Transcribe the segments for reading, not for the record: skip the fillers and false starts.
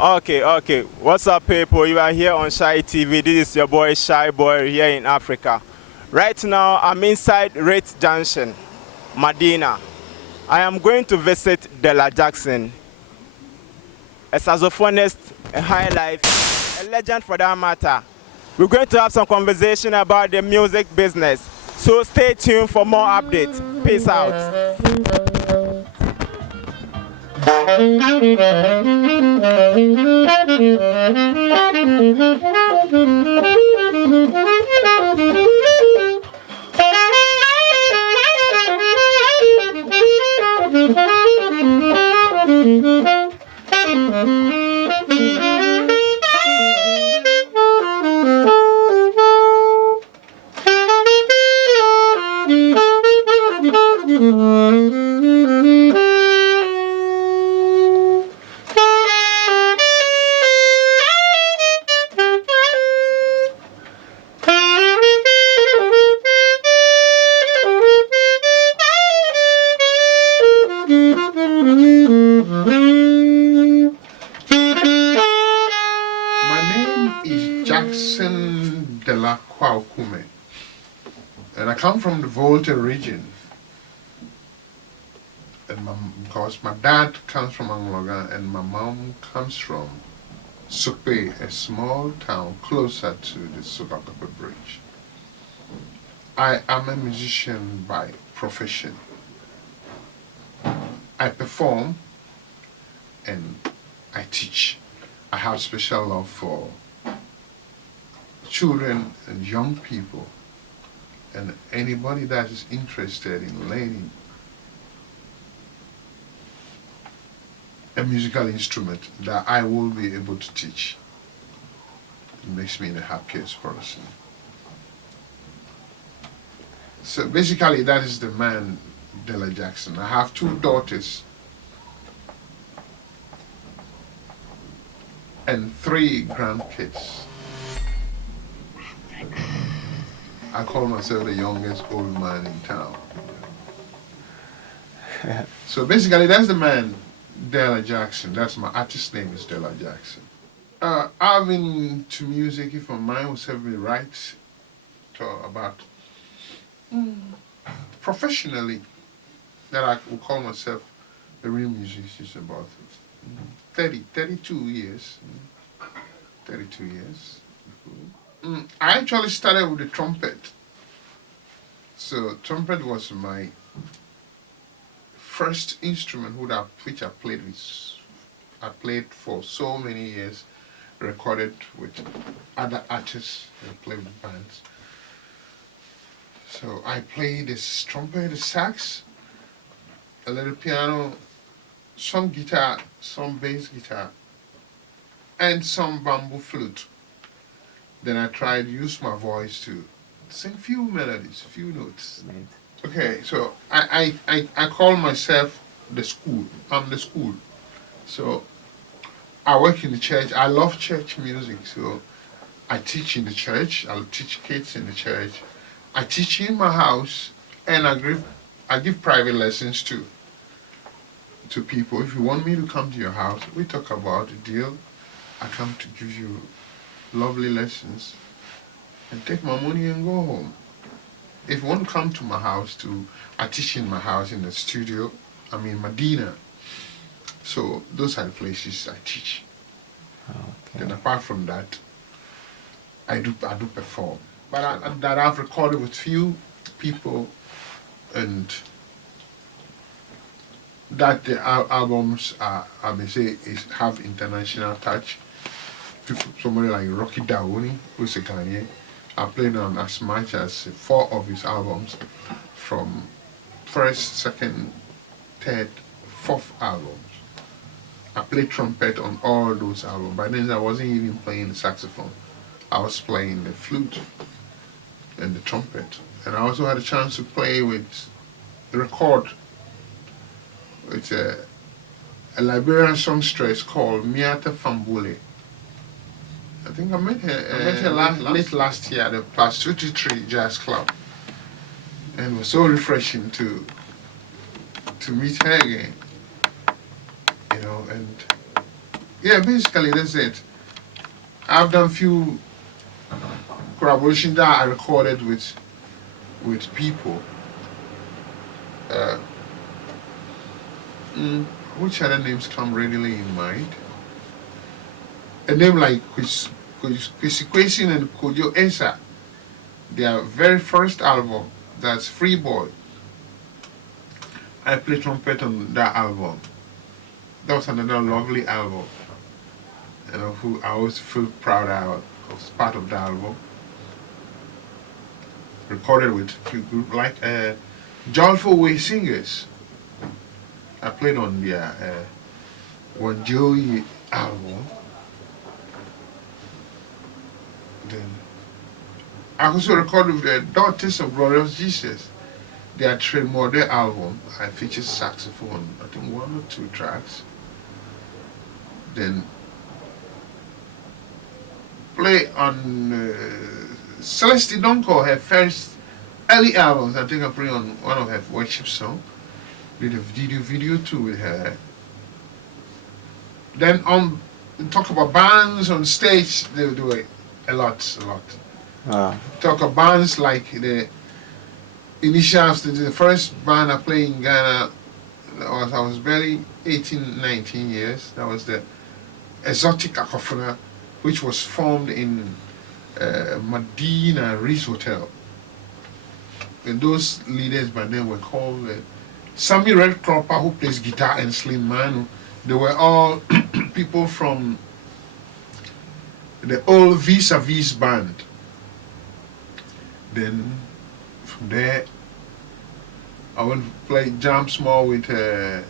Okay. What's up, people? You are here on Shy TV. This is your boy Shy Boy here in Africa. Right now, I'm inside Rate Junction, Medina. I am going to visit Dela Jackson, a saxophonist, a highlife, a legend for that matter. We're going to have some conversation about the music business. So stay tuned for more updates. Peace out. Dela Kwoakumey, and I come from the Volta region, and because my dad comes from Angloga and my mom comes from Sukpe, a small town closer to the Sogakope Bridge. I am a musician by profession. I perform and I teach. I have special love for children and young people and anybody that is interested in learning a musical instrument that I will be able to teach. It makes me the happiest person. So basically that is the man, Dela Jackson. I have 2 daughters and 3 grandkids. I call myself the youngest old man in town. So basically that's the man, Dela Jackson. That's my artist name is Dela Jackson. I've been to music, if my mind will serve me right, to about professionally, that I will call myself a real musician, is about 32 years. 32 years. I actually started with the trumpet. So trumpet was my first instrument which I played with. I played for so many years, recorded with other artists and played with bands. So I played the trumpet, the sax, a little piano, some guitar, some bass guitar, and some bamboo flute. Then I tried to use my voice to sing few melodies, few notes. Okay, so I call myself the school. I'm the school. So I work in the church. I love church music. So I teach in the church. I'll teach kids in the church. I teach in my house, and I give private lessons to people. If you want me to come to your house, we talk about the deal. I come to give you lovely lessons and take my money and go home. If you want to come to my house, I teach in my house in the studio. I'm in Medina. So those are the places I teach. Okay. Then apart from that, I do perform. But I've recorded with few people, and that the albums are, I may say, have international touch. Somebody like Rocky Daoni, who's a Ghanaian, I played on as much as 4 of his albums, from 1st, 2nd, 3rd, 4th albums. I played trumpet on all those albums. By then I wasn't even playing the saxophone. I was playing the flute and the trumpet. And I also had a chance to play with the record with a Liberian songstress called Miata Fambule. I think I met her late last year at the Plus 23 Jazz Club, and it was so refreshing to meet her again. And Yeah, basically that's it. I've done few collaborations that I recorded with people. Uh, mm, which other names come readily in mind? A name like Kwesi Kwesin and Kojo Esa, their very first album, that's Free Boy. I played trumpet on that album. That was another lovely album. You know, who I always feel proud I was part of the album. Recorded with a few groups like Joyful Way Singers. I played on their One Joey album. Then I also recorded with the Daughters of Glorious Jesus. Their Trade Model album. I featured saxophone, I think 1 or 2 tracks. Then play on Celeste Donko, her first early albums. I think I played on one of her worship songs. Did a video too with her. Then talk about bands on stage, they do it a lot. Talk about bands like the initials, the first band I played in Ghana, I was barely 18, 19 years. That was the Exotic Akofuna, which was formed in Medina Ritz Hotel. And those leaders by then were called Sammy Red Cropper, who plays guitar, and Slim Manu. They were all people from the old Vis-a-Vis band. Then from there, I went to play jam small with the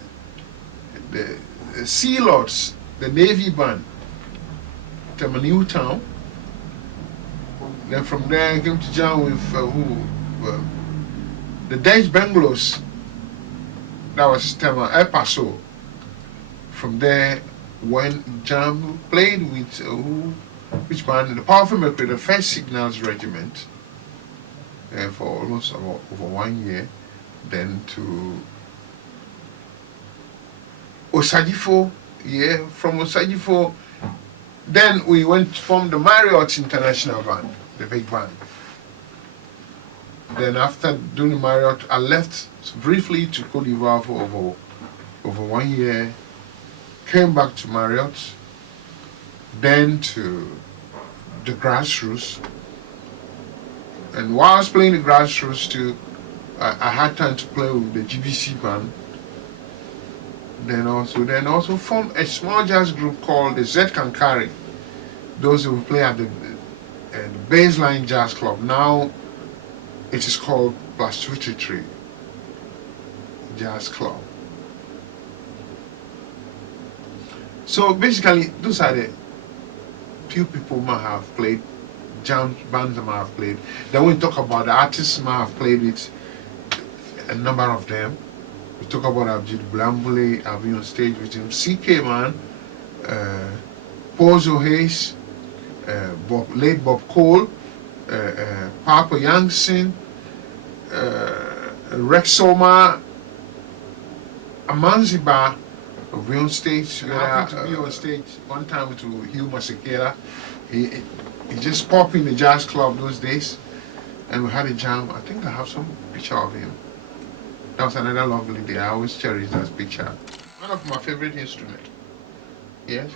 Sea Lords, the Navy band, to Newtown. Then from there, I came to jam with the Dutch Benglos. That was Tema El Paso. From there, went jam, played with which band? The Powerful Mercury, the First Signals Regiment, for almost over 1 year. Then to Osagifo, from Osagifo, then we went from the Marriott International Band, the big band. Then after doing the Marriott, I left briefly to Cote d'Ivoire for over 1 year, came back to Marriott, then to the Grassroots. And while I was playing the Grassroots too, I had time to play with the GBC band. Then also formed a small jazz group called the Z Kankari. Those who play at the Baseline Jazz Club. Now it is called Plus 233 Jazz Club. So basically, those are the few people I have played, jam bands I have played. Then we talk about the artists I have played with, a number of them. We talk about Abjid Blambule, I've been on stage with him, CK Man, Paul Hayes, late Bob Cole, Papa Youngson, Rex Soma, Amanziba. I've been on stage. I happened to be on stage one time with Hugh Masekela. He just popped in the jazz club those days, and we had a jam. I think I have some picture of him. That was another lovely day. I always cherish that picture. One of my favorite instruments. Yes.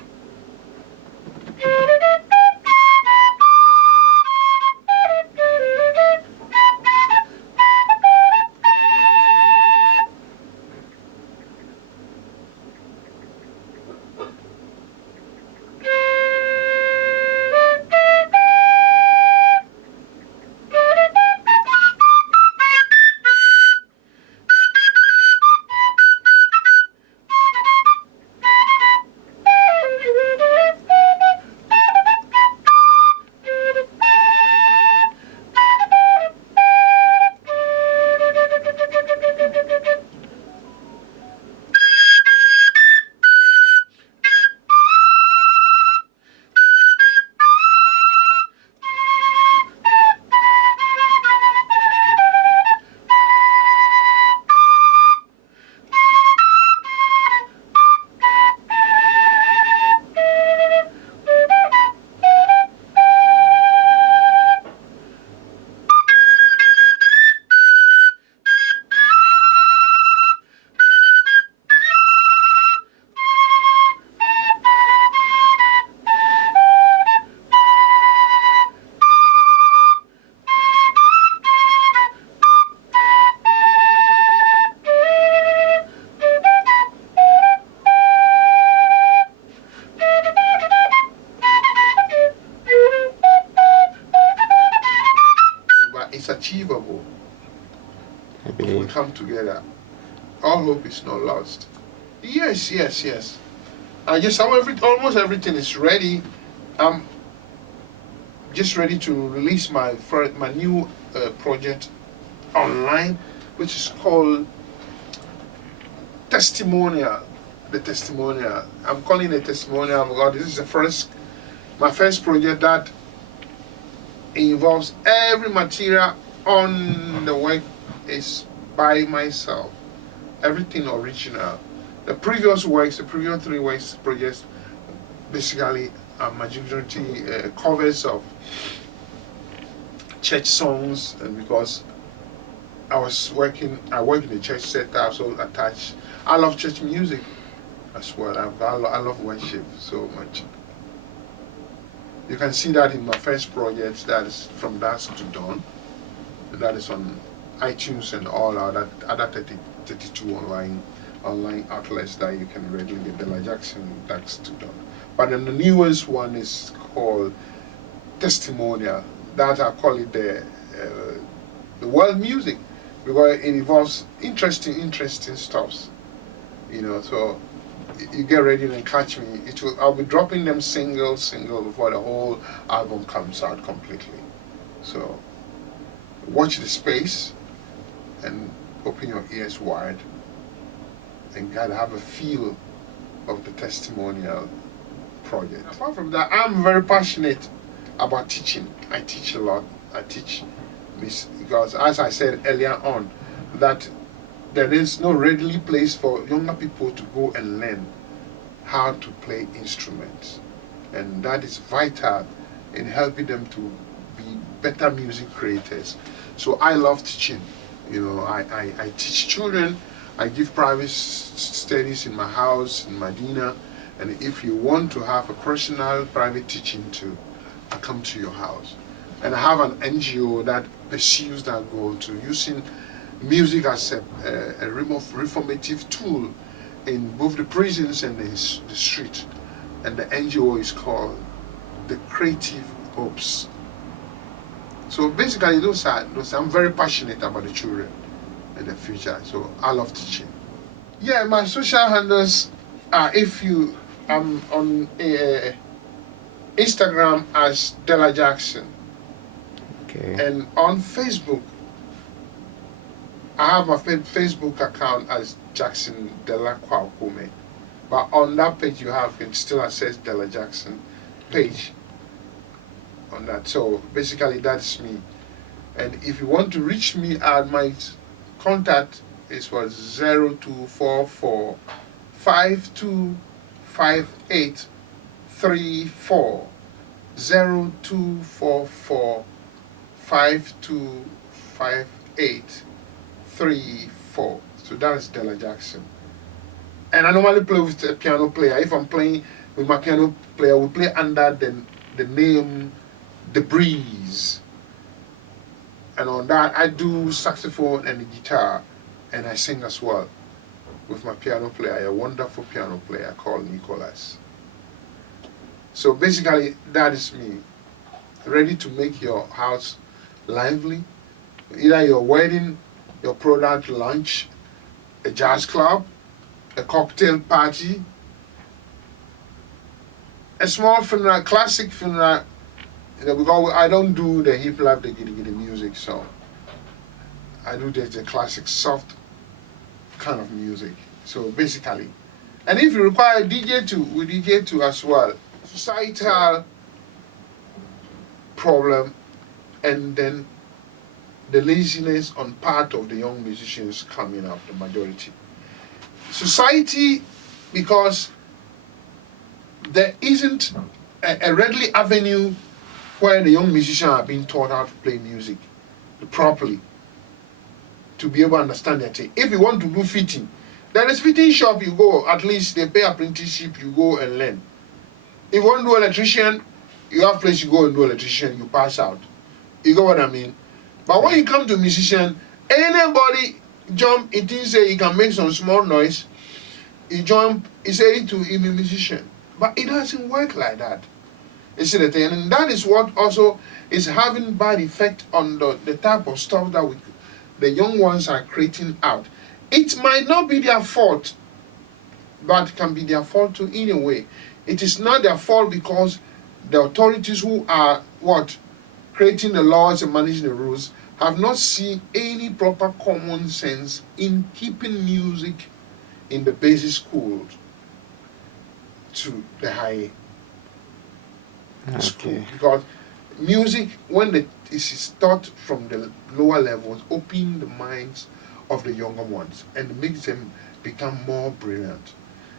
I if we believe. come together. All hope is not lost. Yes, yes, yes. I just almost everything is ready. I'm just ready to release my new project online, which is called Testimonial. The Testimonial. I'm calling it Testimonial because this is my first project that involves every material on the work is by myself. Everything original. The previous 3 works projects, basically majority covers of church songs, and because I work in the church setup, so attached. I love church music as well. I love worship so much. You can see that in my first project, that is From Dusk to Dawn. That is on iTunes and all other 32 online outlets that you can readily get. Dela Jackson Dusk to Dawn. But then the newest one is called Testimonial. That I call it the world music, because it involves interesting stuffs. So you get ready and catch me. I'll be dropping them single before the whole album comes out completely. So watch the space and open your ears wide and gotta have a feel of the Testimonial project. Apart from that, I'm very passionate about teaching. I teach a lot. I teach this because, as I said earlier on, that there is no readily place for younger people to go and learn how to play instruments, and that is vital in helping them to be better music creators. So I love teaching. I teach children. I give private studies in my house in Medina, and if you want to have a personal private teaching too, I come to your house. And I have an NGO that pursues that goal to using music as a reformative tool in both the prisons and the street. And the NGO is called the Creative Hopes. So basically those I'm very passionate about the children and the future. So I love teaching. Yeah, my social handles are, I'm on Instagram as Dela Jackson. Okay. And on Facebook, I have my Facebook account as Jackson Dela Kwoakumey. But on that page you can still access Dela Jackson page on that. So basically that's me. And if you want to reach me, my contact is 0244 525834. 0244 525834. So that's Dela Jackson. And I normally play with a piano player. If I'm playing with my piano player, we play under the name The Breeze. And on that, I do saxophone and guitar, and I sing as well with my piano player, a wonderful piano player called Nicholas. So basically, that is me, ready to make your house lively, either your wedding, your product launch, a jazz club, a cocktail party, a small funeral, classic funeral. Because I don't do the hip life, the giddy music, so I do the classic soft kind of music. So basically, and if you require DJ too, we DJ too as well. Societal problem, and then the laziness on part of the young musicians coming up, the majority. Society, because there isn't a readily avenue where the young musicians are being taught how to play music properly, to be able to understand that. If you want to do fitting, there is fitting shop you go, at least they pay apprenticeship, you go and learn. If you want to do electrician, you have place you go and do electrician, you pass out. You know what I mean? But when you come to musician, anybody jump, it thinks say he can make some small noise, he jump, he say he be a musician. But it doesn't work like that. You see the thing? And that is what also is having bad effect on the type of stuff the young ones are creating out. It might not be their fault, but it can be their fault too in a way. It is not their fault because the authorities who are creating the laws and managing the rules have not seen any proper common sense in keeping music in the basic schools to the high school. Because music, when it is taught from the lower levels, opens the minds of the younger ones and makes them become more brilliant.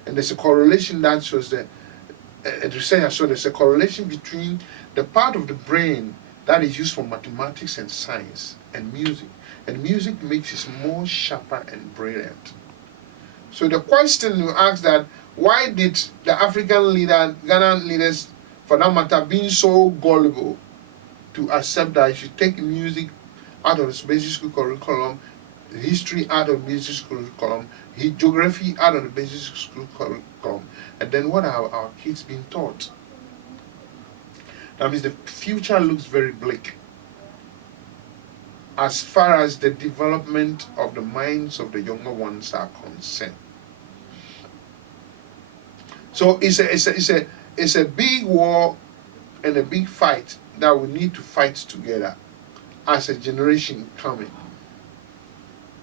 And there's a correlation that shows that research has shown there's a correlation between the part of the brain that is used for mathematics and science and music. And music makes it more sharper and brilliant. So the question you ask that, why did the African leader, Ghanaian leaders, for that matter, being so gullible to accept that if you take music out of the basic school curriculum, history out of the basic school curriculum, geography out of the basic school curriculum, and then what are our kids being taught? That means the future looks very bleak as far as the development of the minds of the younger ones are concerned. So it's a big war and a big fight that we need to fight together as a generation coming.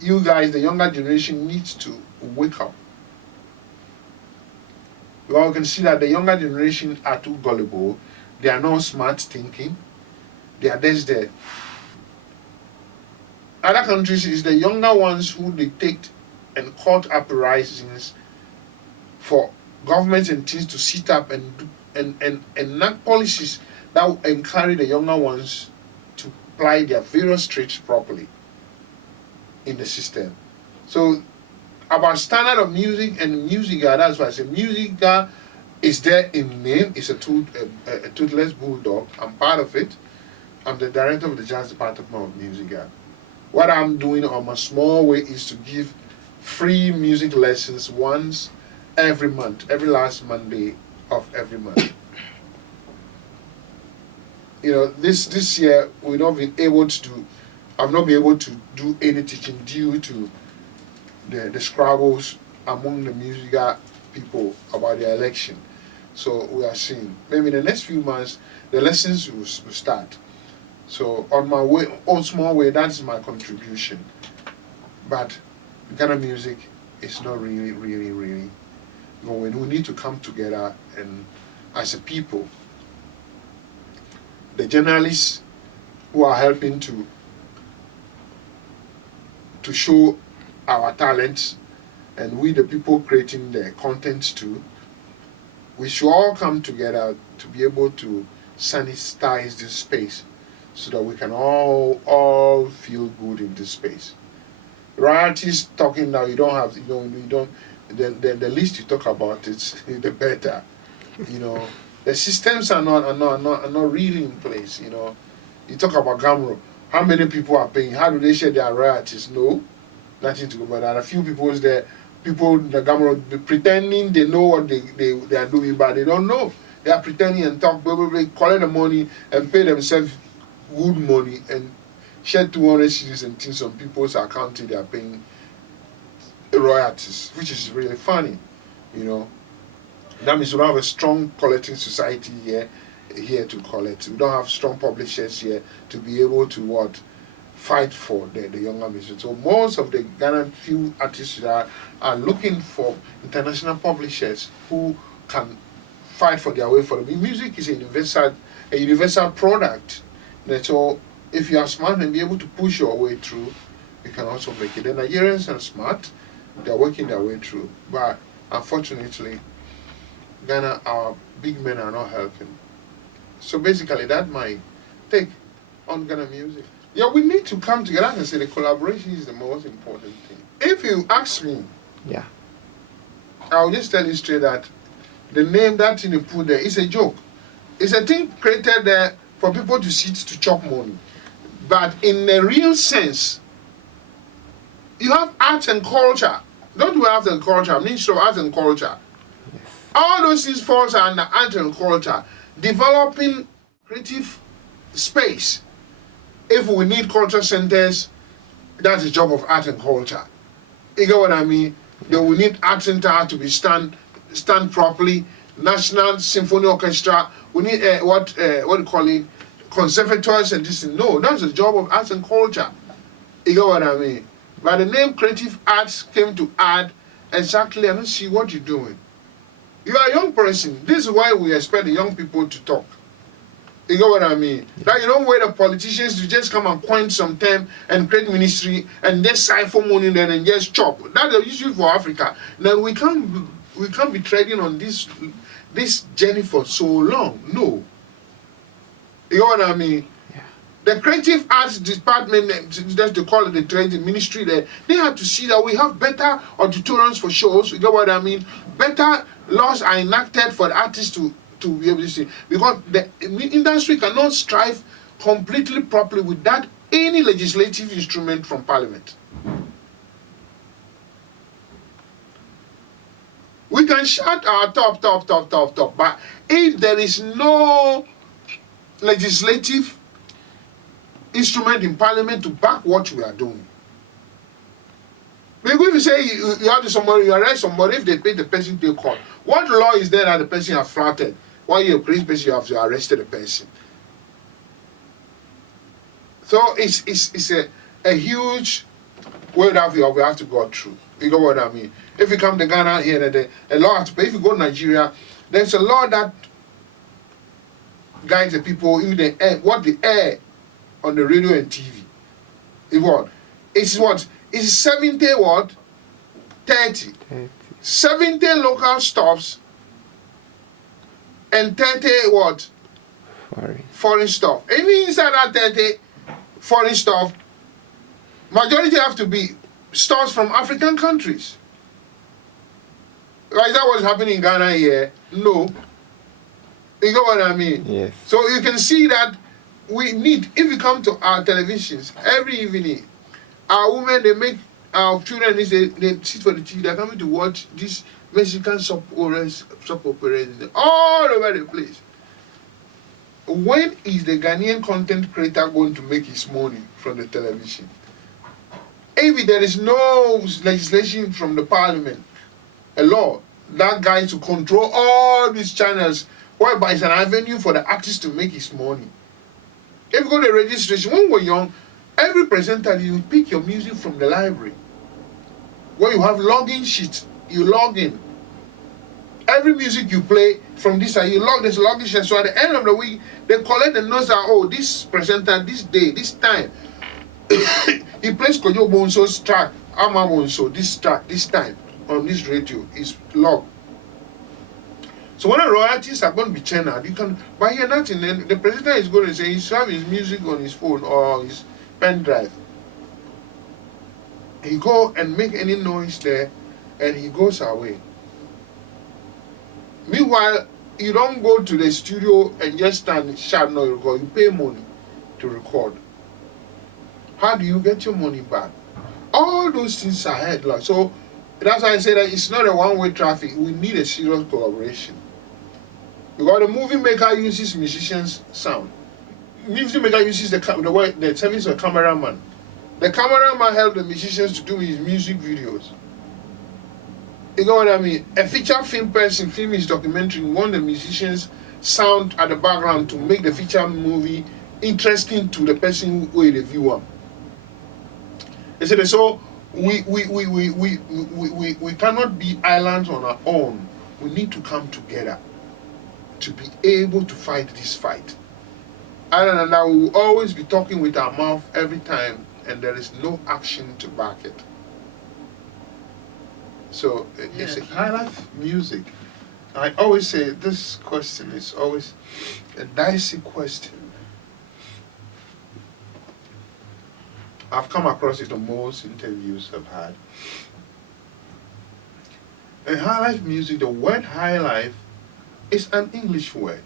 You guys, the younger generation, needs to wake up. You all can see that the younger generation are too gullible. They are not smart thinking. They are just there. Other countries is the younger ones who dictate and court uprisings for governments and things to sit up and enact policies that will encourage the younger ones to apply their various traits properly in the system. So about standard of music and musica, that's why I say musica is there in name. It's a toothless bulldog. I'm part of it. I'm the director of the jazz department of musica. What I'm doing on my small way is to give free music lessons once every month, every last Monday of every month. You know, this year we've not been able to do, I've not been able to do any teaching due to the squabbles among the musica people about the election. So we are seeing, maybe in the next few months, the lessons will start. So on my way, on small way, that's my contribution. But Ghana music is not really going. We need to come together and as a people, the journalists who are helping to show our talents, and we the people creating the content too, we should all come together to be able to sanitize this space so that we can all feel good in this space. Royalties talking now, the least you talk about it, the better. You know, the systems are not really in place. You know, you talk about Gamro, how many people are paying? How do they share their royalties? No, nothing to go about that. A few people there, people in the Gamro pretending they know what they are doing, but they don't know. They are pretending and talk, they collect the money and pay themselves good money and share 200 cedis and things on people's account. They are paying royalties, which is really funny, you know. That means we don't have a strong collecting society here to collect. We don't have strong publishers here to be able to fight for the younger musicians. So most of the Ghanaian few artists are looking for international publishers who can fight for their way for them. Music is a universal product. So if you are smart and be able to push your way through, you can also make it. The Nigerians are smart, they're working their way through. But unfortunately, Ghana, our big men are not helping. So basically, that's my take on Ghana music. Yeah, we need to come together and say the collaboration is the most important thing. If you ask me, yeah, I'll just tell you straight that the name that thing you put there is a joke. It's a thing created there for people to sit to chop money. But in the real sense, you have art and culture. Don't do art and culture, Ministry of Art and Culture. Yes. All those things falls under art and culture. Developing creative space. If we need culture centers That's the job of art and culture. You get what I mean? They will need art center to be stand properly. National Symphony Orchestra. We need what do you call it? Conservatories and this. No, that's the job of arts and culture. You get what I mean? But the name creative arts came to add exactly. I don't see what you're doing. You are a young person. This is why we expect the young people to talk. You know what I mean? That you don't wait the politicians to just come and coin some term and create ministry and just siphon money then and just chop. That's the issue for Africa. Now we can't be trading on this journey for so long. No. You know what I mean? Yeah. The creative arts department, just to call it the creative ministry there, they have to see that we have better auditoriums for shows. You know what I mean? Better laws are enacted for the artists to be able to see, because the industry cannot strive completely properly without any legislative instrument from Parliament. We can shout our top, but if there is no legislative instrument in Parliament to back what we are doing, because if you say you have somebody, you arrest somebody, if they pay the person to court, what law is there that the person has flouted? Why you're a police person, you have to arrest the person. So it's a huge way that we have to go through. You know what I mean? If you come to Ghana here, a law has to pay. If you go to Nigeria, there's a law that guides the people, even the air, what they air on the radio and TV. It's what? It's 70 what? 30. 70 local stops and 30 what? Foreign stuff. Even inside that 30 foreign stuff, majority have to be stores from African countries. Is that what's happening in Ghana here? No. You know what I mean? Yes. So you can see that we need, if you come to our televisions every evening, our women, they make our children, they sit for the TV, they're coming to watch this Mexican soap operas all over the place. When is the Ghanaian content creator going to make his money from the television? If there is no legislation from the Parliament, a law, that guy to control all these channels, whereby it's an avenue for the artist to make his money. If you go to registration, when we were young, every presenter, you pick your music from the library, where you have login sheet, you log in. Every music you play from this side, you log this login sheet. So at the end of the week, they collect the notes that, oh, this presenter, this day, this time, he plays Kojo Bonso's track, Ama Bonso, this track, this time, on this radio, is logged. So when the royalties are going to be channeled, you can buy here nothing. Then the president is going to say he's having his music on his phone or his pen drive. He go and make any noise there, and he goes away. Meanwhile, you don't go to the studio and just stand and shout, no, you pay money to record. How do you get your money back? All those things are headlocks. So that's why I say that it's not a one-way traffic. We need a serious collaboration. Because the movie maker uses musicians' sound. Music maker uses the service of the cameraman. The cameraman helps the musicians to do his music videos. You know what I mean? A feature film person film his documentary, want the musicians' sound at the background to make the feature movie interesting to the person who is the viewer. They said so. We cannot be islands on our own. We need to come together to be able to fight this fight. Other than that, we will always be talking with our mouth every time, and there is no action to back it. So it's a highlife music. I always say this question is always a dicey question. I've come across it on most interviews I've had. In highlife music, the word highlife is an English word,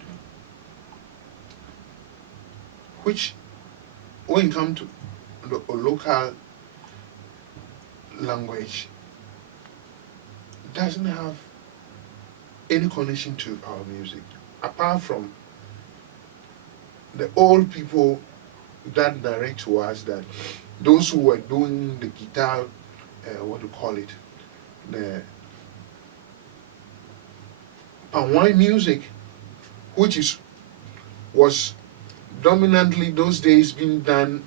which, when it comes to the local language, doesn't have any connection to our music, apart from the old people that narrate to us that those who were doing the guitar, what do you call it, the Pawai music, which was dominantly those days being done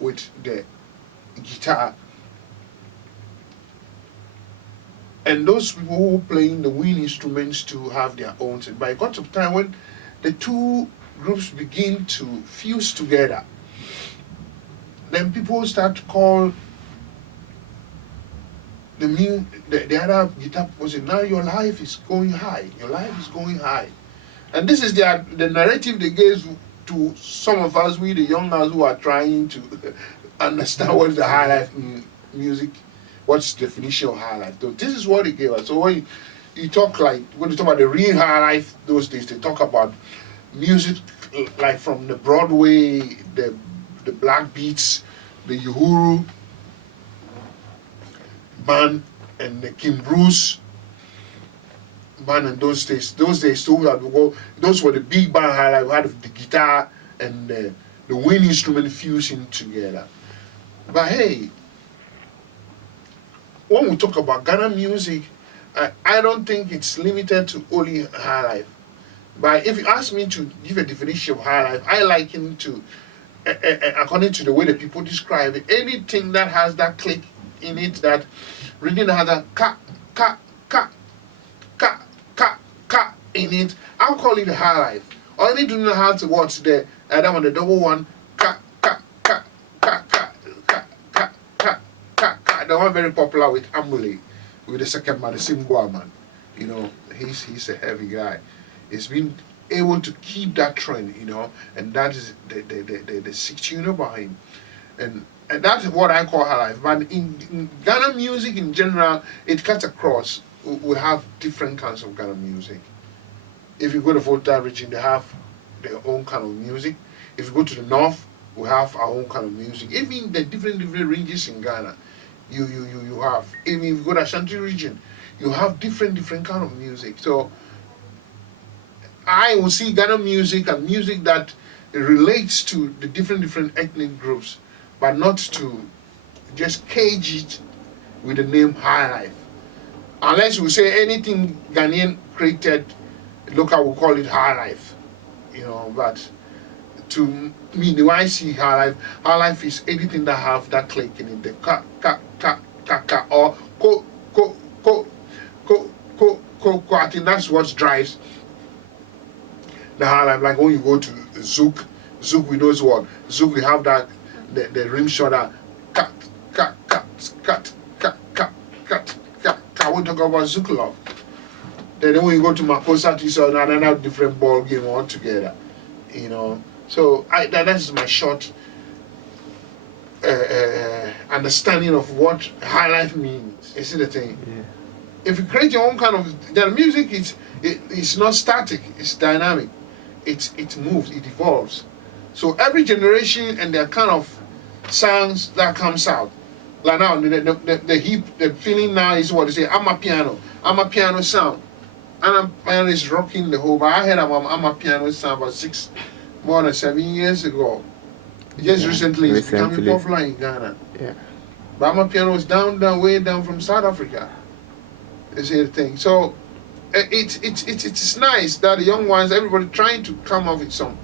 with the guitar. And those people who were playing the wind instruments to have their own. But it got to a time when the two groups begin to fuse together, then people start to call the other guitar person, now your life is going high. Your life is going high. And this is the narrative they gave to some of us, we the young guys who are trying to understand what is the high life music, what's the definition of high life. So this is what they gave us. So when you talk when you talk about the real high life those days, they talk about music like from the Broadway, the Black Beats, the Uhuru band, and the Kim Bruce band. And those days, so those were the big band high life. We had the guitar and the wind instrument fusing together. But hey, when we talk about Ghana music, I don't think it's limited to only high life. But if you ask me to give a definition of high life, I liken to, according to the way that people describe it, anything that has that click in it, that reading has a ka in it, I'll call it high life. Or anything that has what's the other one, the double one, the one very popular with Ambule, with the second man, the Simgwa man. You know, he's a heavy guy. He's been able to keep that trend, you know, and that is the 6 tune behind him. And that's what I call high life. But in Ghana music in general, it cuts across. We have different kinds of Ghana music. If you go to Volta region, they have their own kind of music. If you go to the north, we have our own kind of music. Even the different ranges in Ghana, you have. Even if you go to Ashanti region, you have different kind of music. So I will see Ghana music and music that relates to the different ethnic groups, but not to just cage it with the name high life. Unless we say anything Ghanaian created, local will call it high life, you know. But to me, the way I see high life is anything that have that click in it, the ka or ko. I think that's what drives the high life. Like when you go to Zouk, we know what Zouk. We have that the rim shot that cut. We talk about Zouk love. Then when you go to Makosa, it's another different ball game altogether, you know. So that is my short understanding of what high life means. You see the thing? Yeah. If you create your own kind of the music, it's not static. It's dynamic. It moves. It evolves. So every generation and their kind of sounds that comes out. Like now, the feeling now is what they say. I'm a piano sound. And is rocking the whole. But I heard about I'm a piano sound about more than 7 years ago. Just recently, it's becoming popular in Ghana. Yeah. But I'm a piano is way down from South Africa. You see the thing. So it's nice that the young ones, everybody trying to come up with some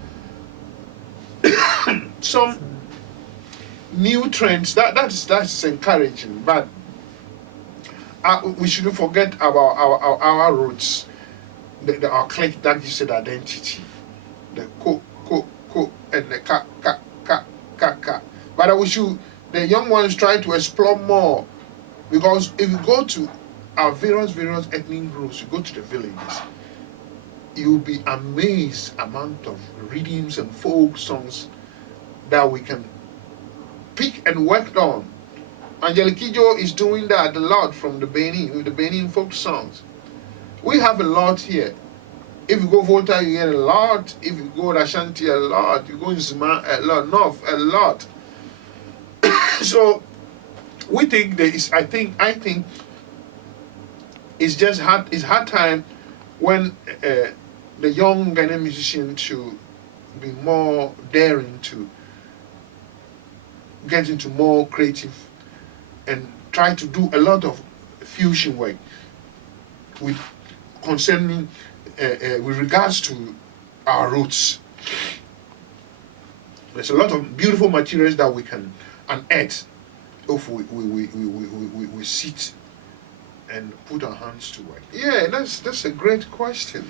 new trends. That's encouraging. But we shouldn't forget about our roots, our clique that gives it identity, the ko, and the ka. But the young ones try to explore more, because if you go to our various ethnic groups, you go to the villages, you'll be amazed amount of rhythms and folk songs that we can pick and work on. Angelique Kidjo is doing that a lot from the Benin, with the Benin folk songs. We have a lot here. If you go Volta, you get a lot. If you go to Ashanti, a lot. You go in Zuma, a lot. North, a lot. So we think there is. I think it's just hard. It's hard time when the young Ghanaian musician should be more daring to get into more creative and try to do a lot of fusion work with concerning with regards to our roots. There's a lot of beautiful materials that we can unearth if we sit and put our hands to work. Yeah, that's a great question.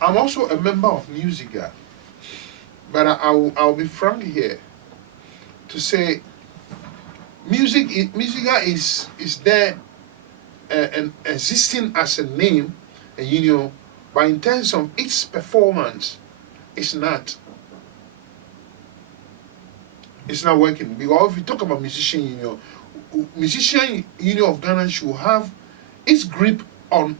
I'm also a member of Musica, but I'll be frank here to say Musica is there and existing as a name, and but in terms of its performance, it's not working. Because if you talk about musician union of Ghana should have its grip on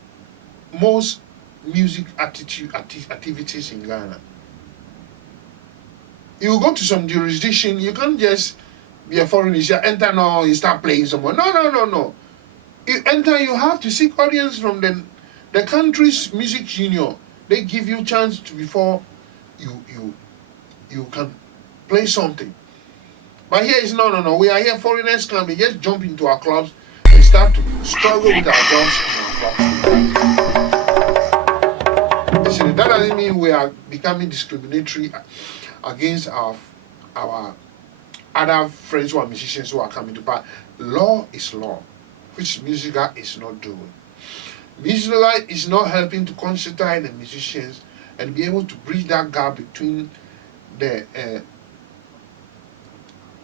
most music activities in Ghana. You go to some jurisdiction, you can't just be a foreigner, you enter now, you start playing somewhere. No. You enter, you have to seek audience from the country's music union. They give you chance to before you can play something. But here is no. We are here, foreigners come, they just jump into our clubs and start to struggle with our jobs in our clubs. Listen, that doesn't mean we are becoming discriminatory against our other friends who are musicians who are coming to part. Law is law, which Musica is not doing. Musica is not helping to concentrate the musicians and be able to bridge that gap between the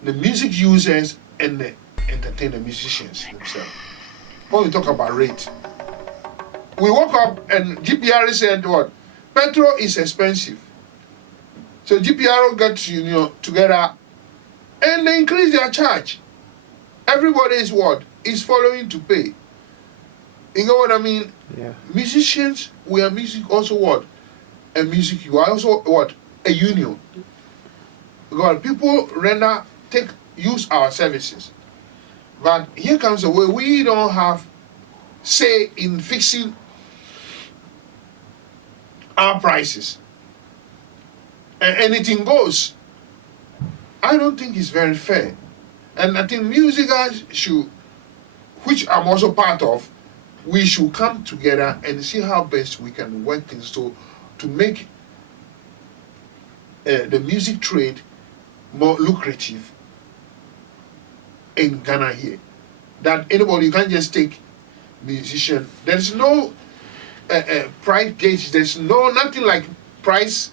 music users and the entertainer musicians themselves. When we talk about rate, we woke up and GPR said what? Petrol is expensive. So GPR got together and they increase their charge. Everybody is what? Is following to pay. You know what I mean? Yeah. Musicians, we are music also what? A music, you are also what? A union. Because people use our services. But here comes the way we don't have say in fixing our prices. And anything goes. I don't think it's very fair. And I think Musica should, which I'm also part of, we should come together and see how best we can work things to make the music trade more lucrative in Ghana here. That anybody, you can't just take musician. There's no price gauge. There's nothing like price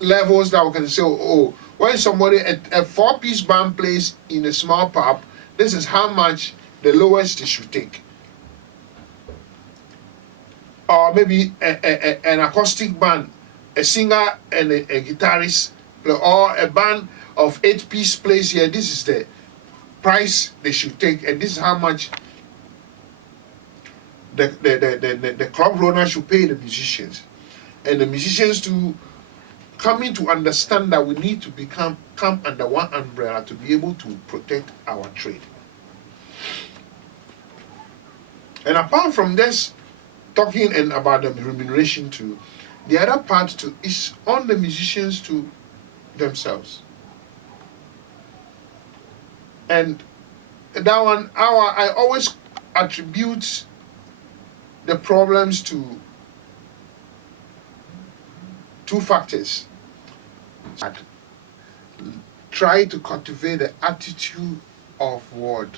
levels that we can say, oh, when somebody a 4-piece band plays in a small pub, this is how much the lowest they should take. Or maybe an acoustic band, a singer and a guitarist, or a band of 8-piece plays here. This is the price they should take, and this is how much the club owner should pay the musicians, and the musicians to coming to understand that we need to come under one umbrella to be able to protect our trade. And apart from this, talking and about the remuneration too, the other part too is on the musicians to themselves. And that one, I always attribute the problems to 2 factors. Try to cultivate the attitude of what?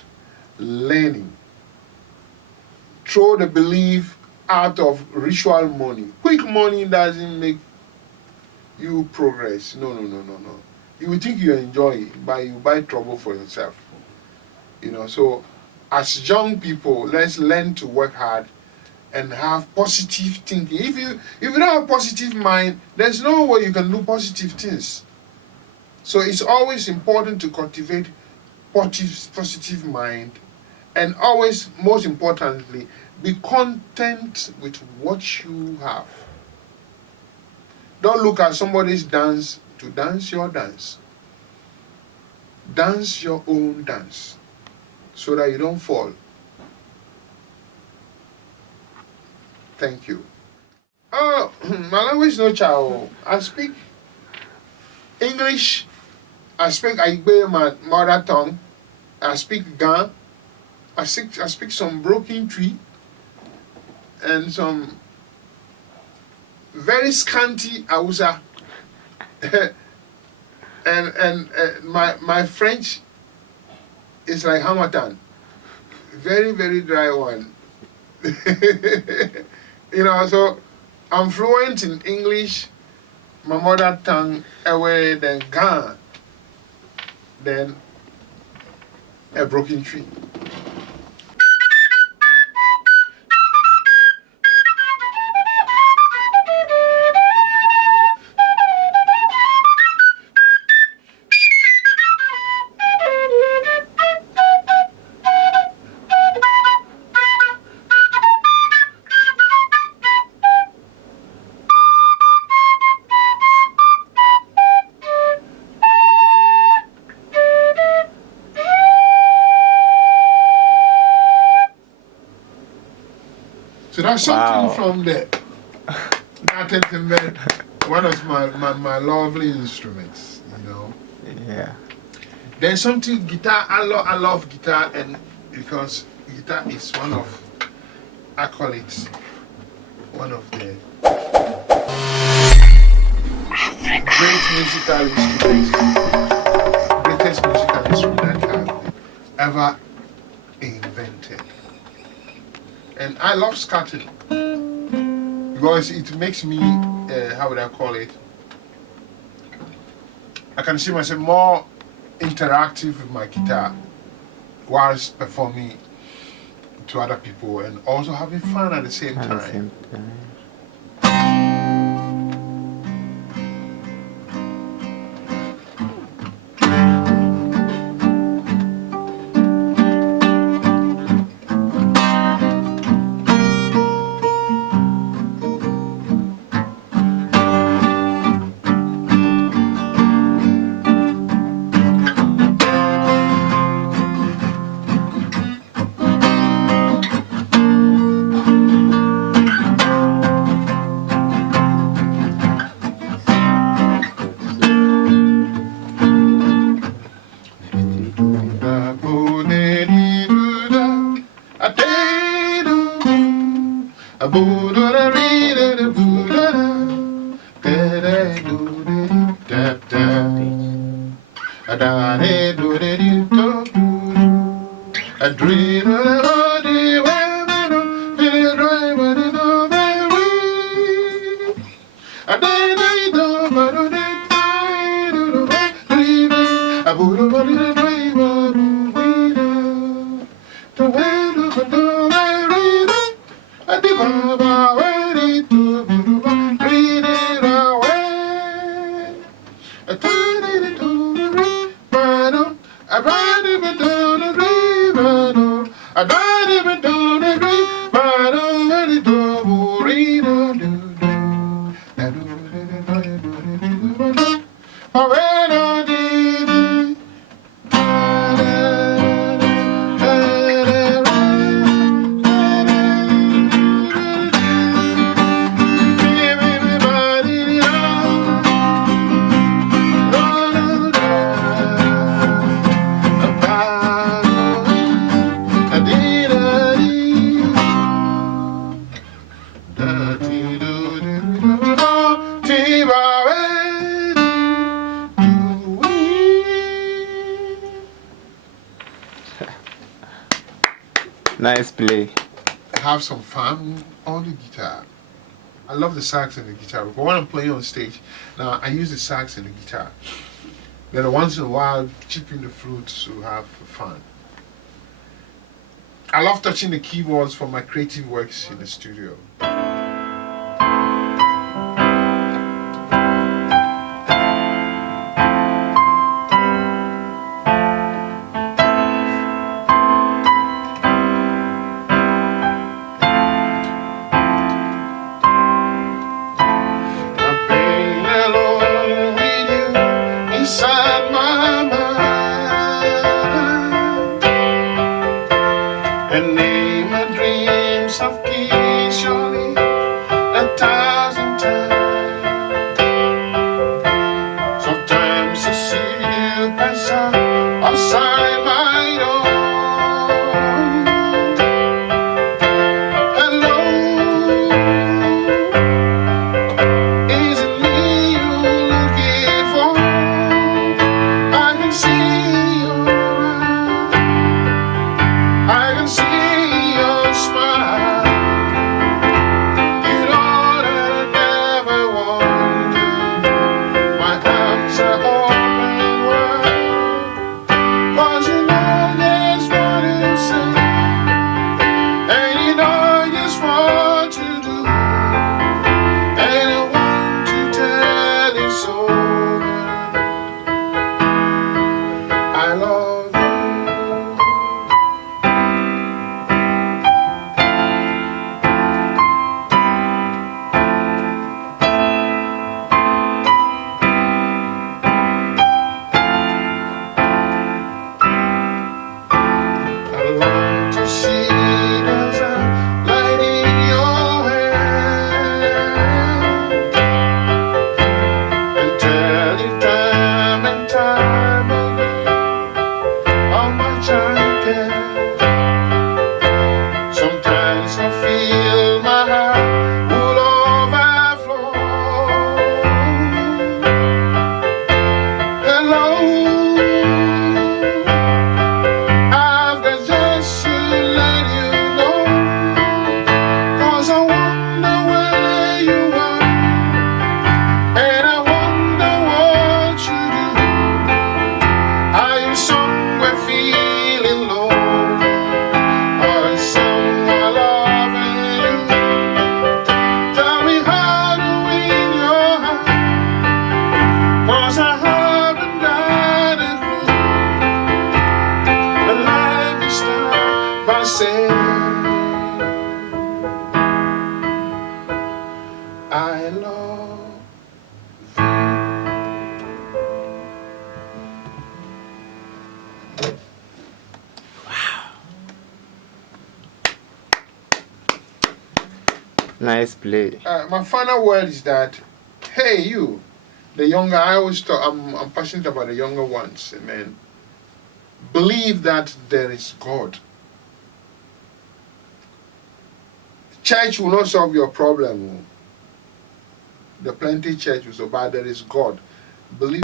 Learning. Throw the belief out of ritual money. Quick money doesn't make you progress. No. You will think you enjoy it, but you buy trouble for yourself. So as young people, let's learn to work hard and have positive thinking. If you don't have positive mind, there's no way you can do positive things. So it's always important to cultivate positive mind, and always, most importantly, be content with what you have. Don't look at somebody's dance to dance your dance. Dance your own dance so that you don't fall. Thank you. Oh, my language no chow. I speak English I speak Igbe, my mother tongue. I speak Ga. I speak some broken tree and some very scanty Hausa. and my French is like Hamatan. Very, very dry one. You know, so I'm fluent in English, my mother tongue, away, then Ga, then a broken tree. So that's something from that instrument, one of my lovely instruments, you know. Yeah. Then something guitar, I love guitar, and because guitar is one of, I call it one of the great musical instruments, greatest musical instrument I've ever invented. And I love scatting because it makes me, how would I call it? I can see myself more interactive with my guitar whilst performing to other people and also having fun at the same time. Nice play. Have some fun on the guitar. I love the sax and the guitar, but when I'm playing on stage, now I use the sax and the guitar. Then once in a while, chipping the flutes to have fun. I love touching the keyboards for my creative works in the studio. Sometimes I see you I say I love you. Nice play. My final word is that, hey, you, the younger, I always talk, I'm passionate about the younger ones, amen. Believe that there is God. Church will not solve your problem. The plenty church will solve, but there is God. Believe.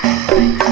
Africa.